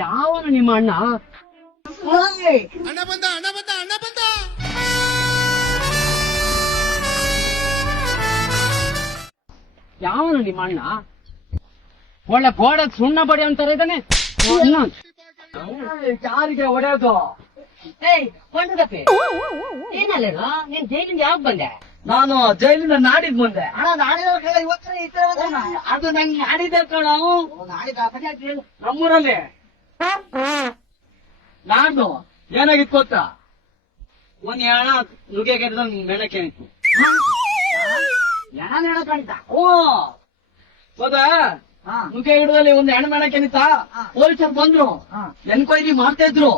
ಯಾವನು ನಿಮ್ಮ ಅಣ್ಣ? ಅಣ್ಣ ಬಂದ ಅಣ್ಣ ಬಂದ ಅಣ್ಣ ಬಂದ. ಯಾವನು ನಿಮ್ಮ ಅಣ್ಣ? ಒಳ್ಳೆ ಗೋಡಕ್ ಸುಣ್ಣ ಬಡಿ ಅಂತಾರೆ ಇದ್ದಾನೆ. ಯಾರಿಗೆ ಹೊಡೆಯೋದು? ಏನಲ್ಲ ನೀನ್ ಜೈಲಿಂದ ಯಾವಾಗ ಬಂದೆ? ನಾನು ಜೈಲಿಂದ ನಾಡಿದ್ ಮುಂದೆ. ಅಣ್ಣ ನಾಡಿದ ಅದು ನಂಗೆ ನಾಡಿದ್ದೆ ಕಣ. ನಾಡಿದ ನಮ್ಮೂರಲ್ಲಿ ನಾನು ಏನಾಗಿತ್ತು ಗೊತ್ತಾ? ಒಂದ್ ಹಣ ನುಗ್ಗೆಗೆ ಮೆಣಕ್ಕೆ ನಿಂತು. ಹೆಣ ನೆಣ ಕಾಣಿತ. ಓ ಹೌದಾ? ನುಗ್ಗೆ ಗಿಡದಲ್ಲಿ ಒಂದು ಹೆಣ್ಣು ಮೆಣಕ್ಕೆ ನಿಂತ. ಪೊಲೀಸರು ಬಂದ್ರು, ಎನ್ಕ್ವೈರಿ ಮಾಡ್ತಾ ಇದ್ರು.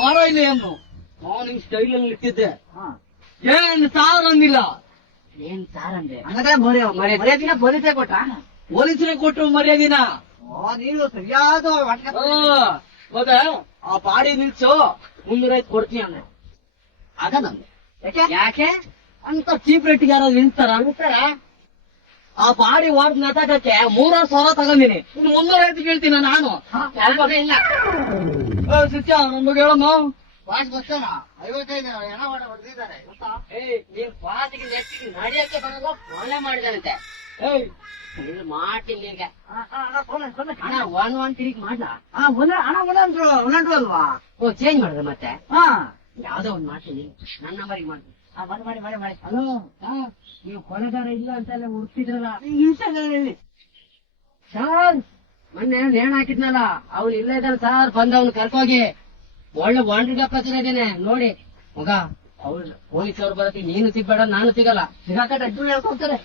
ಮಾರೋ ಇಲ್ಲಿ ಅಂದ್ರು. ನಿಮ್ ಸ್ಟೈಲ್ ಅಲ್ಲಿ ಇಟ್ಟಿದ್ದೆ. ಏನ್ ಸಾವಿರ ಅಂದಿಲ್ಲ. ಏನ್ ಸಾರ್ ಅಂದೆ? ಮರ್ಯಾದಿನ ಪೊಲೀಸೇ ಕೊಟ್ಟ. ಪೊಲೀಸರೇ ಕೊಟ್ರು ಮರ್ಯಾದಿನ. ನೀನು ಸರಿಯಾದ ಹೌದಾ? ಆ ಪಾಡಿ ನಿಲ್ಸು, 300 ಕೊಡ್ತೀನಿ ಅಂದೆ. ಆಗ ನಂದೆ. ಯಾಕೆ ಅಂತ ಚೀಪ್ ರೇಟ್ಗೆ ಯಾರಾದ್ರು ನಿಲ್ತಾರ? ಆ ಪಾಡಿ ವಾರ್ಡ್ ನಾಟಕಕ್ಕೆ 3,000 ತಗೊಂಡಿನಿ. ಇನ್ನು 300 ಕೇಳ್ತೀನಿ ನಾನು. ಸತ್ಯ ನನ್ ಬಗ್ಗೆ ಹೇಳಮ್ಮ. ವಾಸ್ ಬಸ್ತಾನ 55 ಹೆಣ ಹೊಡೆದಿದ್ದಾರೆ. ನೀನ್ ಪಾಸಿಗೆ ನೆಟ್ಟಿಗೆ ನಡಿಯಕ್ಕೆ ಬರೋದು ಒಳ್ಳೆ ಮಾಡಿದಾನಂತೆ. ಮಾಡ್ತೀನಿ ಈಗ ಹಣ ಒಂದ್ ತಿರುಗಿ ಮಾಡ್ಲಾ? ಹಣ ಒಂದಂಟ್ರು ಅಲ್ವಾ? ಓ ಚೇಂಜ್ ಮಾಡಿದ್ರೆ ಮತ್ತೆ ಹಾ ಯಾವ್ದೋ ಒಂದ್ ಮಾಡ್ತೀನಿ. ನನ್ನ ನಂಬರಿಗೆ ಮಾಡ್ತೀನಿ. ಮಾಡಿ. ಹಲೋ, ನೀವು ಕೊಲೆಗಾರ ಇಲ್ಲ ಅಂತೆಲ್ಲ ಹುಡುಕ್ತಿದ್ರಲ್ಲ ಇನ್ಸ್ಟಾಗ್ರಾಮ್ ಸಾರ್, ಮೊನ್ನೆ ನೇಣ್ ಹಾಕಿದ್ನಲ್ಲ ಅವ್ನು ಇಲ್ಲೇ ಇದ್ದಾನೆ ಸಾರ್. ಬಂದ್ ಅವ್ನು ಕರ್ಕೋಗಿ. ಒಳ್ಳೆ ವಾಂಡ್ರಿಗಪ್ಪ ಇದ್ದೇನೆ ನೋಡಿ ಮಗ. ಅವ್ರು ಪೊಲೀಸ್ ಅವ್ರು ಬರತ್ತಿ, ನೀನು ಸಿಗ್ಬೇಡ ನಾನು ಸಿಗಲ್ಲ. ಸಿಗಾಕಟ್ಟೆ ಹೇಳ್ಕೊಡ್ತಾರೆ.